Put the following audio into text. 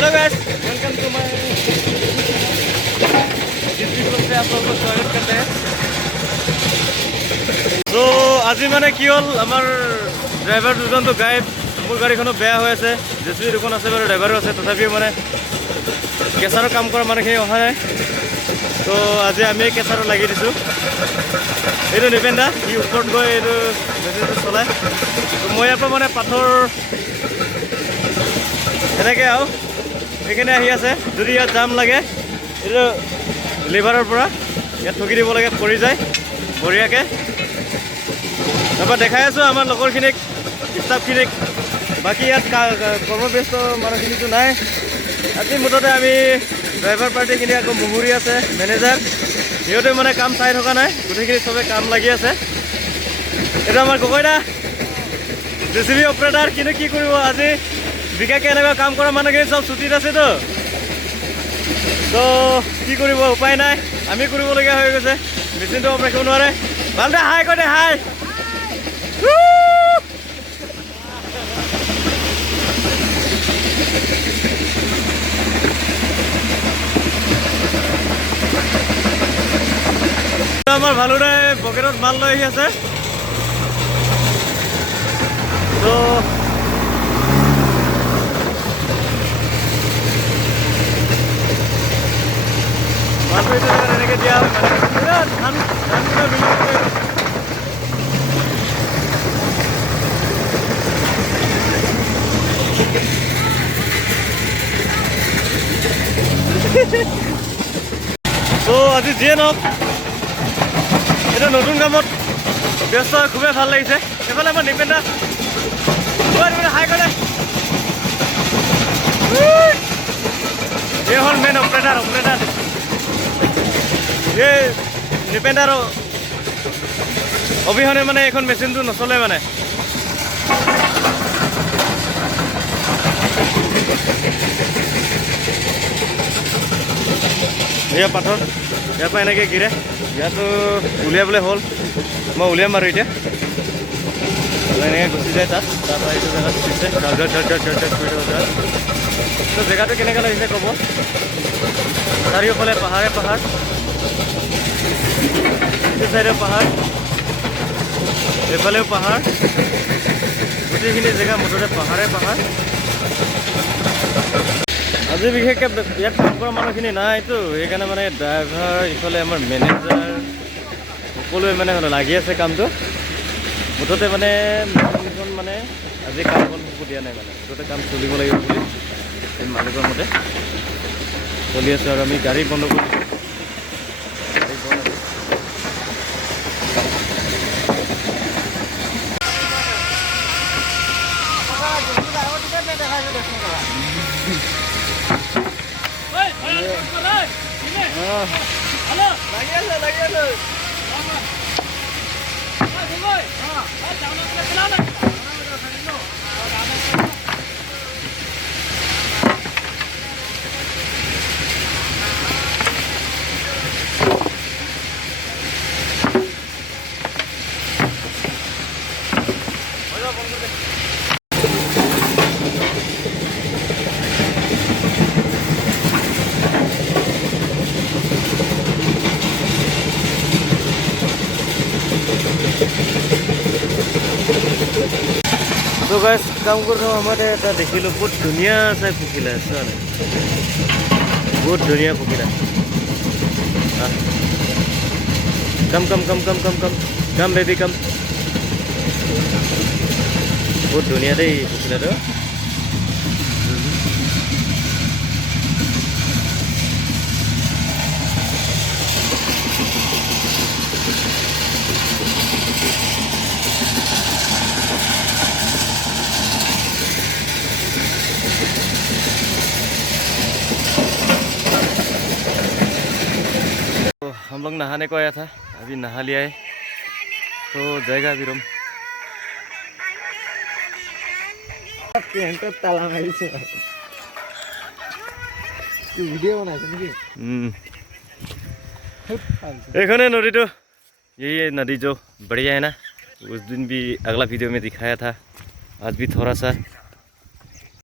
Hello guys, welcome to my से आप लोगों को स्वागत करते हैं। तो আজি মানে কি হ'ল আমাৰ ড্ৰাইভাৰ দুজনটো গায়ব। মোৰ গাড়ীখনো বেয়া হৈ আছে, জেচিবি দুখন আছে বাৰু, ড্ৰাইভাৰো আছে, তথাপিও মানে কেঁচাৰৰ কাম কৰা মানুহখিনি অহা নাই। তো আজি আমি কেঁচাৰো লাগি দিছোঁ। এইটো নিপেন দা, ই ওপৰত গৈ এইটো মেচিনটো চলায়। তো মই ইয়াৰ পৰা মানে পাথৰ এনেকৈ আৰু এইখিনি আহি আছে। যদি ইয়াত জাম লাগে এইটো লিভাৰৰ পৰা ইয়াত ঠগি দিব লাগে, পৰি যায় বঢ়িয়াকৈ। তাৰপৰা দেখাই আছোঁ আমাৰ লগৰখিনিক, ষ্টাফখিনিক। বাকী ইয়াত কৰ্মব্যস্ত মানুহখিনিতো নাই। আজি মুঠতে আমি ড্ৰাইভাৰ পাৰ্টিখিনি, আকৌ মুহুৰি আছে মেনেজাৰ, সিহঁতে মানে কাম চাই থকা নাই, গোটেইখিনি চবে কাম লাগি আছে। এইটো আমাৰ গগৈদা জেচিবি অপাৰেটাৰ। কিন্তু কি কৰিব, আজি বিশেষকৈ এনেকুৱা কাম কৰা মানুহখিনি চব ছুটিত আছেতো, তো কি কৰিব, উপায় নাই, আমি কৰিবলগীয়া হৈ গৈছে। মেচিনটো অফ ৰাখিব নোৱাৰে। ভালদৰে হাই কৈ দে, হাই। আমাৰ ভালদৰে পকেটত মাল লৈ আহি আছে। তো মালটো এনেকৈ দিয়া ধান তো আজি যিয়ে নহওক, এইটো নতুন কামত ব্যস্ত হৈ খুবেই ভাল লাগিছে। এইফালে আমাৰ নিপেন্দা হাই কৰে। এই হ'ল মেইন অপাৰেটাৰ। এই নিপেন্দাৰ অবিহনে মানে এইখন মেচিনটো নচলে মানে। এয়া পাথৰ ইয়াৰ পৰা এনেকৈ গিৰে, ইয়াতো উলিয়াবলৈ হ'ল। মই উলিয়াম আৰু এতিয়া এনেকৈ গুচি যায় তাত। তাৰপৰা এইটো জেগাত উঠিছে, তো জেগাটো কেনেকৈ লাগিছে ক'ব। চাৰিওফালে পাহাৰে পাহাৰ, এইটো চাইডে পাহাৰ, এইফালেও পাহাৰ, গোটেইখিনি জেগা মুঠতে পাহাৰে পাহাৰ। আজি বিশেষকৈ ইয়াত কাম কৰা মানুহখিনি নাইতো, সেইকাৰণে মানে ড্ৰাইভাৰ, ইফালে আমাৰ মেনেজাৰ, সকলোৱে মানে লাগি আছে কামটো। মুঠতে মানে মেচিনখন মানে আজি কাম বন্ধ হ'ব দিয়া নাই, মানে মুঠতে কাম চলিব লাগিব বুলি মালিকৰ মতে চলি আছোঁ। আৰু আমি গাড়ী বন্ধ কৰি তো গাইছ, কাম কৰি থকা সময়তে এটা দেখিলোঁ, বহুত ধুনীয়া চাই পখিলা চোৱা নাই, বহুত ধুনীয়া পখিলা। কাম কাম কাম কাম কাম কাম কাম বেবি কাম। বহুত ধুনীয়া দেই পখিলাটো। हम लोग नहाने को आया था, अभी नहा लिया है, तो जाएगा अभी रूम। एखने नदी तो यही है नदी जो बढ़िया है ना। उस दिन भी अगला वीडियो में दिखाया था, आज भी थोड़ा सा